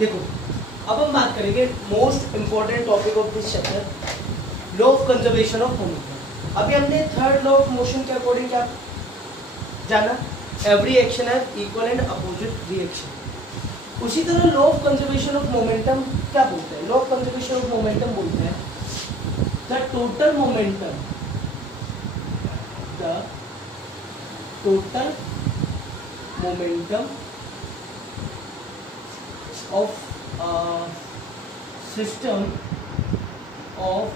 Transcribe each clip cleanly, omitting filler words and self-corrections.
देखो अब हम बात करेंगे most important topic of this chapter, law of conservation of momentum. अभी हमने थर्ड लॉ ऑफ मोशन के अकॉर्डिंग क्या जाना, every action has equal and opposite reaction. उसी तरह law of conservation of momentum क्या बोलते हैं, law of conservation of momentum बोलते हैं the total momentum of system of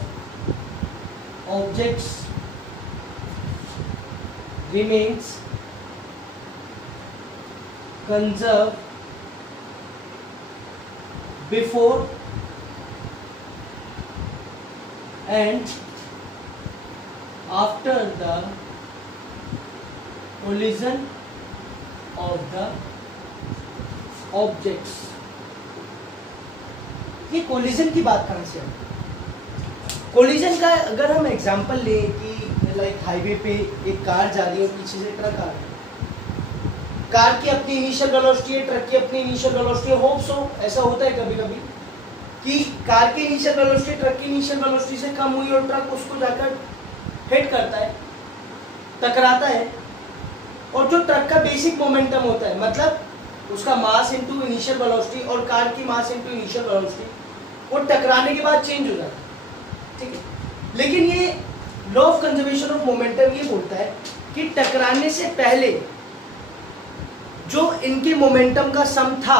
objects remains conserved before and after the collision of the objects। ये collision की बात कहाँ से है? कोलिजन का अगर हम एग्जांपल लें कि लाइक हाईवे पे एक कार जा रही है और पीछे से ट्रक आ रहा है, कार की अपनी इनिशियल वेलोसिटी है, ट्रक की अपनी इनिशियल वेलोसिटी है। होप सो ऐसा होता है कभी कभी कि कार की इनिशियल वेलोसिटी ट्रक की इनिशियल वेलोसिटी से कम हुई और ट्रक उसको जाकर हिट करता है, टकराता है, और जो ट्रक का बेसिक मोमेंटम होता है, मतलब उसका मास इनटू इनिशियल वेलोसिटी और कार की मास इनटू इनिशियल वेलोसिटी, वो टकराने के बाद चेंज हो जाता है, ठीक है। लेकिन ये law of conservation of momentum ये बोलता है कि टकराने से पहले जो इनके मोमेंटम का सम था,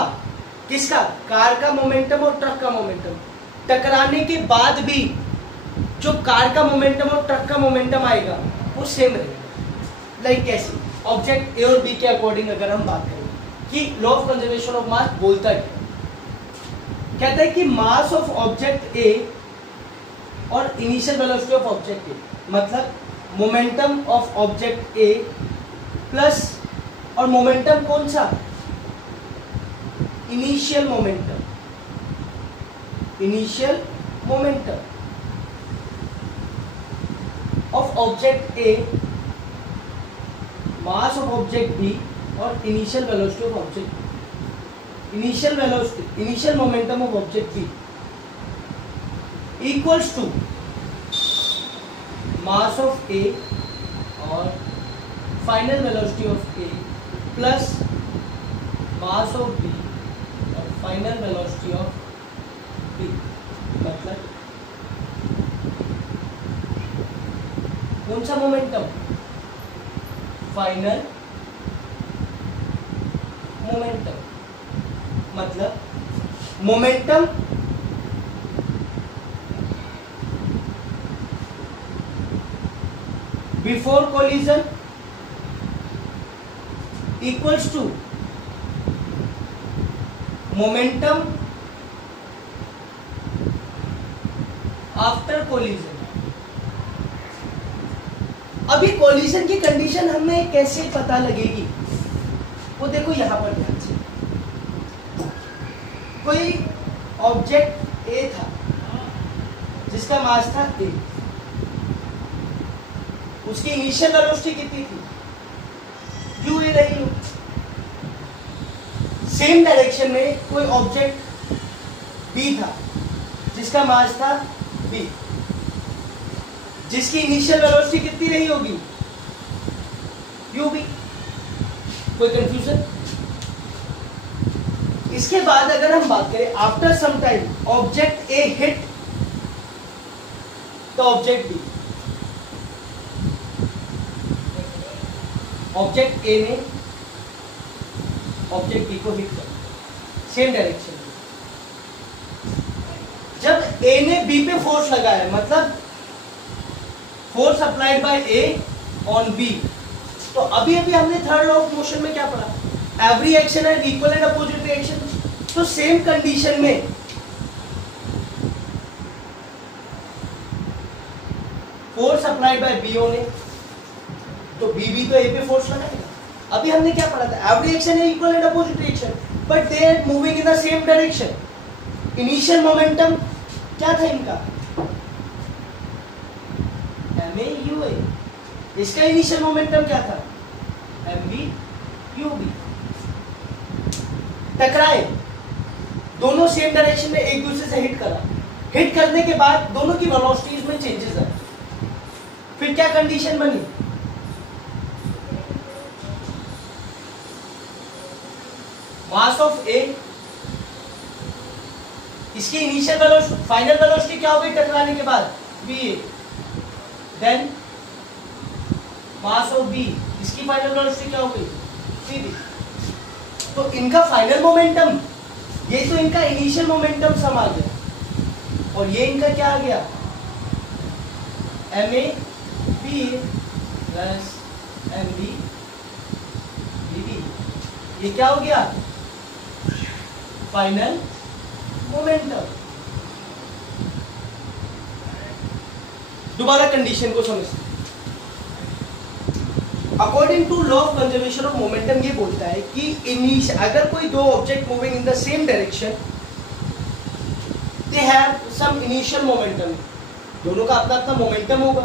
किसका, कार का मोमेंटम और ट्रक का मोमेंटम, टकराने के बाद भी जो कार का मोमेंटम और ट्रक का मोमेंटम आएगा वो सेम रहेगा। लाइक कैसे, ऑब्जेक्ट ए और बी के अकॉर्डिंग अगर हम बात करें कि law of conservation of mass बोलता है, कहता है कि मास ऑफ ऑब्जेक्ट ए और initial velocity of object A, मतलब momentum of object A plus, और मोमेंटम कौन सा, initial momentum, initial momentum of object A, mass of object B और initial velocity of object, initial velocity, initial momentum of object B equals to mass of A और final velocity of A plus mass of B और final velocity of B. मतलब कौन सा momentum, final momentum, मतलब momentum before collision equals to momentum after collision. अभी collision की condition हमें कैसे पता लगेगी, वो देखो यहां पर ध्यान से, कोई ऑब्जेक्ट ए था जिसका मास था ए, उसकी इनिशियल वेलोसिटी कितनी थी, यू ए रही हो। सेम डायरेक्शन में कोई ऑब्जेक्ट बी था जिसका मास था बी, जिसकी इनिशियल वेलोसिटी कितनी रही होगी, यू बी। कोई कंफ्यूजन? इसके बाद अगर हम बात करें after some time object A hit तो ऑब्जेक्ट बी, ऑब्जेक्ट ए ने ऑब्जेक्ट बी को हिट कर सेम डायरेक्शन में, जब ए ने बी पे फोर्स लगाया, मतलब force applied by A on B, तो अभी अभी हमने थर्ड लॉ ऑफ मोशन में क्या पढ़ा, every action has equal and opposite reaction. तो सेम कंडीशन में फोर्स अप्लाइड बाय बी ने, तो बी भी तो ए पे फोर्स लगाएगा। अभी हमने क्या पढ़ा था, एवरी एक्शन है equal and opposite reaction, but they are moving in the same direction. Initial momentum क्या था इनका, एम ए यू ए, इसका इनिशियल मोमेंटम क्या था, एम बी यू बी। टकराए, दोनों सेम डायरेक्शन में एक दूसरे से हिट करा, हिट करने के बाद दोनों की वेलोसिटीज में चेंजेस आए, फिर क्या कंडीशन बनी, मास ऑफ ए, इसकी इनिशियल वेलोसिटी, फाइनल वेलोसिटी क्या हो गई टकराने के बाद, V, then mass of B, इसकी फाइनल वेलोसिटी क्या हो गई, सी बी। तो इनका फाइनल मोमेंटम, ये तो इनका इनिशियल मोमेंटम सम आ गया, और ये इनका क्या आ गया, M A B plus M B B B, ये क्या हो गया, फाइनल मोमेंटम। दोबारा कंडीशन को समझते, according to law of conservation of momentum ये बोलता है कि अगर कोई दो object moving in the same direction, they have some initial momentum, दोनों का अपना अपना मोमेंटम होगा।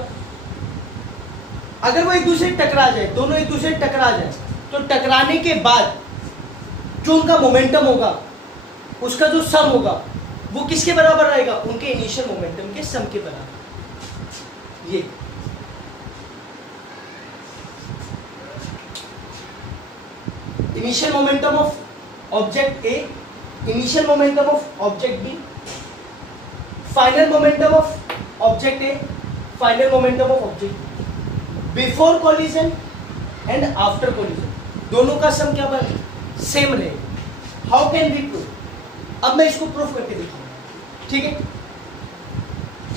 अगर वो एक दूसरे टकरा जाए, दोनों एक दूसरे टकरा जाए, तो टकराने के बाद जो उनका मोमेंटम होगा, उसका जो सम होगा वो किसके बराबर रहेगा, उनके इनिशियल मोमेंटम के सम के बराबर। ये initial momentum of object A, initial momentum of object B, final momentum of object A, final momentum of object B, before collision and after collision, दोनों का सम क्या बनेगा, सेम रहेगा। हाउ कैन वी प्रूव, अब मैं इसको प्रूफ करके दिखाऊंगा, ठीक है,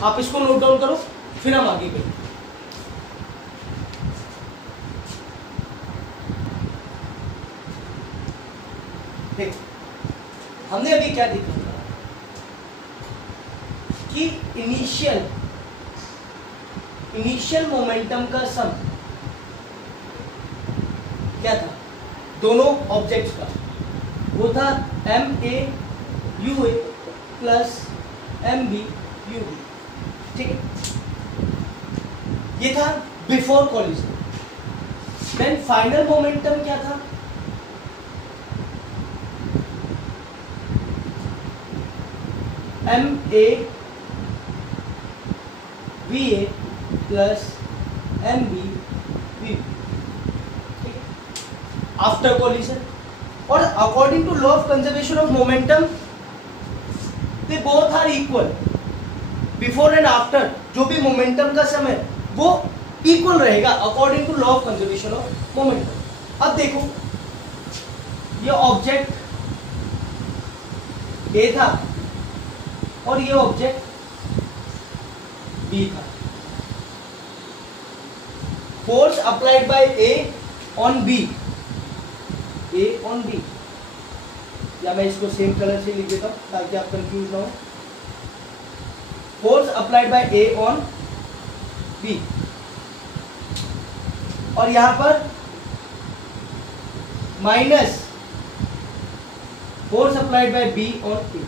आप इसको नोट डाउन करो, फिर हम आगे बढ़ें। देखो हमने अभी क्या देखा कि इनिशियल मोमेंटम का सम क्या था, दोनों ऑब्जेक्ट्स का, वो था M A U A plus M B U B, ठीक है, ये था before collision. Then final momentum क्या था, M A V A plus M B V, after collision. और according to law of conservation of momentum they both are equal, before and after जो भी momentum का समय वो इक्वल रहेगा according to law of conservation of momentum. अब देखो ये ऑब्जेक्ट ए था और ये ऑब्जेक्ट बी था, force applied by A on B, A on B, या मैं इसको सेम कलर से लिख देता हूं ताकि आप कंफ्यूज ना हो, force applied by A on B, और यहां पर minus force applied by B on A.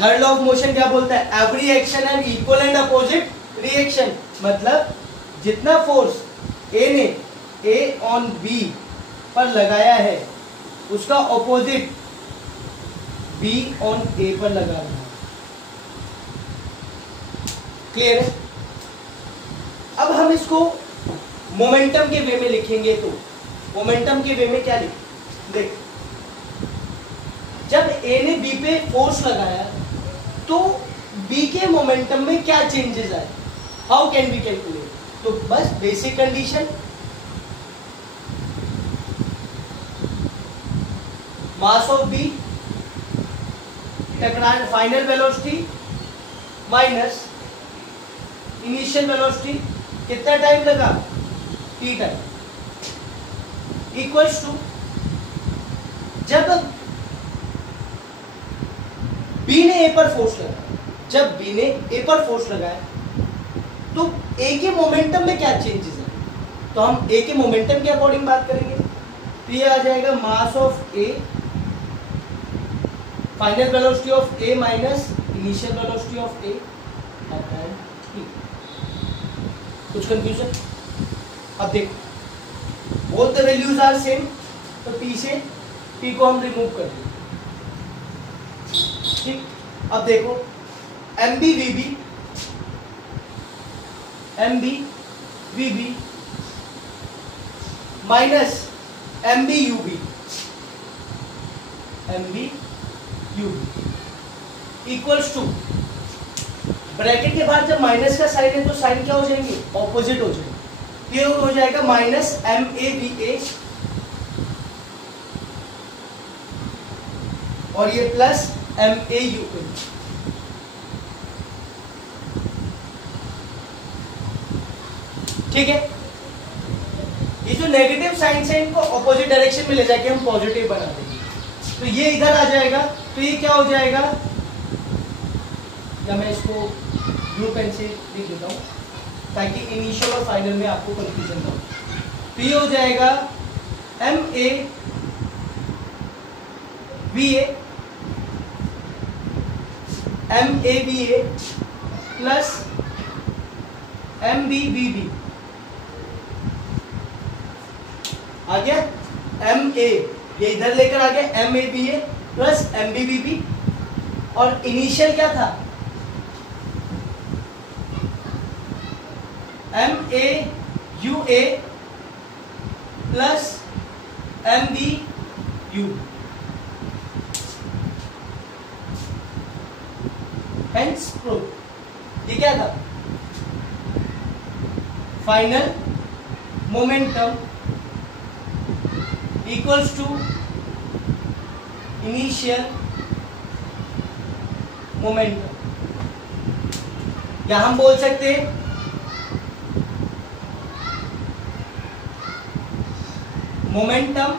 Third law of motion क्या बोलता है, every action and equal and opposite reaction, मतलब जितना फोर्स ए ने ए ऑन बी पर लगाया है उसका ऑपोजिट बी ऑन ए पर लगा रहा है। क्लियर है? अब हम इसको मोमेंटम के वे में लिखेंगे, तो मोमेंटम के वे में क्या लिखें, देख जब ए ने बी पे फोर्स लगाया तो बी के मोमेंटम में क्या चेंजेस आए, हाउ कैन वी कैलकुलेट, तो बस basic condition, mass of B टकराने final velocity minus initial velocity, कितना टाइम लगा, टी टाइम, इक्वल्स टू जब बी ने ए पर फोर्स लगाया, जब बी ने ए पर फोर्स लगाया तो ए के मोमेंटम में क्या चेंजेस है, तो हम ए के मोमेंटम के अकॉर्डिंग बात करेंगे, तो ये आ जाएगा mass of A final velocity of A minus initial velocity of A upon T. कुछ कंफ्यूजन? अब देखो both the values are same, तो टी से P को हम रिमूव कर देंगे। ठीक, अब देखो MBVB minus MBUB equals to, bracket के बाद जब माइनस का साइन है तो साइन क्या हो जाएंगे, ऑपोजिट हो जाएंगे। ये हो जाएगा माइनस MAVA और ये प्लस MAUA। ठीक है, ये जो नेगेटिव साइन है इनको ऑपोजिट डायरेक्शन में ले जाके हम पॉजिटिव बना देंगे। तो ये इधर आ जाएगा, तो ये क्या हो जाएगा, या मैं इसको ब्लू पेन से लिख देता हूँ ताकि इनिशियल और फाइनल में आपको कंफ्यूजन ना हो। तो ये हो जाएगा MAVA प्लस MBVB आ गया। MA ये इधर लेकर आ गया, MAVA प्लस MBVB, और इनिशियल क्या था, MAUA plus MBU। Hence proof, ये क्या था, final momentum equals to initial momentum, या हम बोल सकते हैं momentum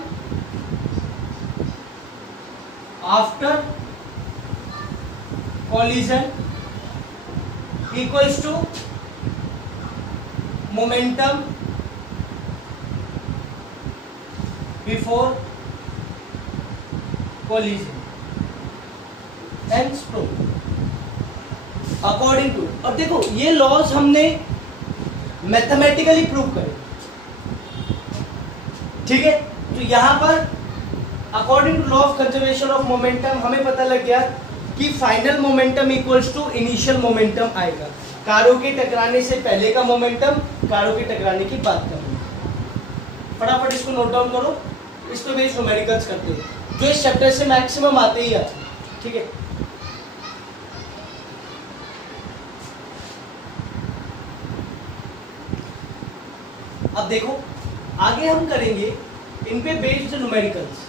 after collision equals to momentum before collision, hence proof according to। अब देखो ये लॉज हमने मैथमेटिकली प्रूव करे, ठीक है। तो यहां पर according to law of conservation of momentum हमें पता लग गया कि final momentum equals to initial momentum आएगा। कारों के टकराने से पहले का मोमेंटम, कारों के टकराने की बात का मोमेंटम। फटाफट इसको नोट डाउन करो, इस पे बेस्ड न्यूमेरिकल्स करते हैं जो इस चैप्टर से मैक्सिमम आते ही आते, ठीक है। अब देखो आगे हम करेंगे इन पे बेस्ड न्यूमेरिकल्स।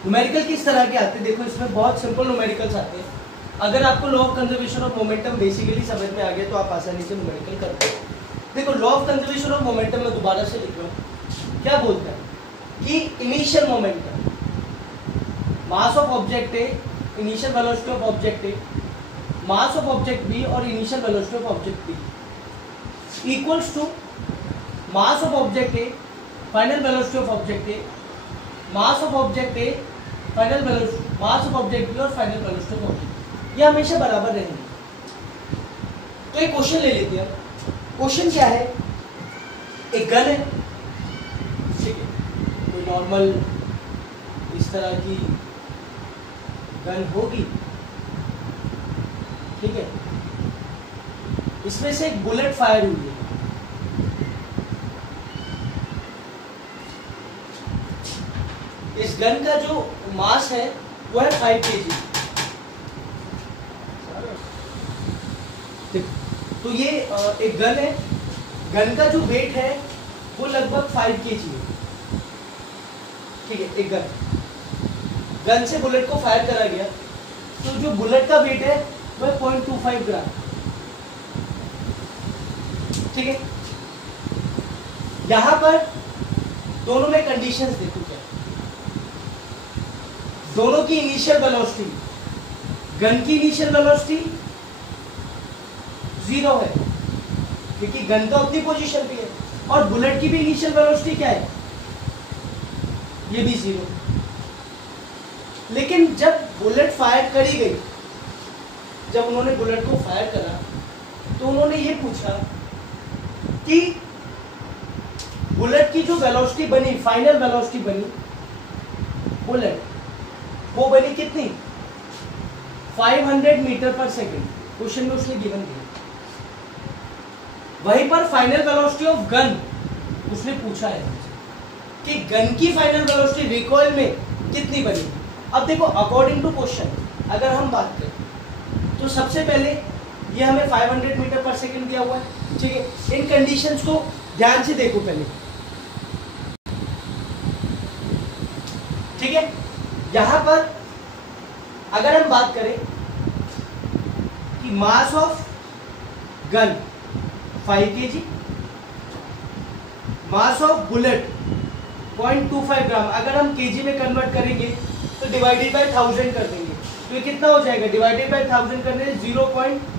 न्यूमेरिकल किस तरह के आते हैं, देखो इसमें बहुत सिंपल न्यूमेरिकल्स आते हैं। अगर आपको law of conservation of momentum basically समझ में आ गया तो आप आसानी से न्यूमेरिकल कर पाओगे। देखो law of conservation of momentum में दोबारा से लिख रहा हूं, क्या बोलता है कि initial momentum, mass of object A, initial velocity of object A, mass of object B और initial velocity of object B equals to mass of object A, final velocity of object A, mass of object A, final velocity, mass of object B और final velocity of object, ये हमेशा बराबर रहेंगे। तो एक question ले लेते हैं। क्वेश्चन क्या है, एक गन है, ठीक है, कोई नॉर्मल इस तरह की गन होगी, ठीक है, इसमें से एक बुलेट फायर हुई है, इस गन का जो मास है वो है 5 kg। तो ये एक गन है, गन का जो वेट है वो लगभग 5 kg है, ठीक है। एक गन से बुलेट को फायर करा गया, तो जो बुलेट का वेट है वो है 0.25 ग्राम, ठीक है। यहां पर दोनों में कंडीशंस देखो क्या, दोनों की इनिशियल वेलोसिटी, गन की इनिशियल वेलोसिटी 0 है क्योंकि गन तो अपनी पोजीशन पे है, और बुलेट की भी इनिशियल वेलोसिटी क्या है, ये भी 0। लेकिन जब बुलेट फायर करी गई, जब उन्होंने बुलेट को फायर करा तो उन्होंने ये पूछा कि बुलेट की जो वेलोसिटी बनी, फाइनल वेलोसिटी बनी बुलेट, वो बनी कितनी 500 मीटर पर सेकेंड। क्वेश्चन में उसने गिवन दिया। वहीं पर फाइनल वेलोसिटी ऑफ गन उसने पूछा है कि गन की फाइनल वेलोसिटी रिकॉइल में कितनी बनी। अब देखो अकॉर्डिंग टू क्वेश्चन अगर हम बात करें तो सबसे पहले ये हमें 500 मीटर पर सेकेंड दिया हुआ है, ठीक है। इन कंडीशंस को ध्यान से देखो पहले, ठीक है। यहां पर अगर हम बात करें कि mass of gun 5 kg, mass of bullet 0.25 ग्राम, अगर हम केजी में कन्वर्ट करेंगे तो डिवाइडेड बाय 1000 कर देंगे, तो ये कितना हो जाएगा, डिवाइडेड बाय 1000 करने 0.25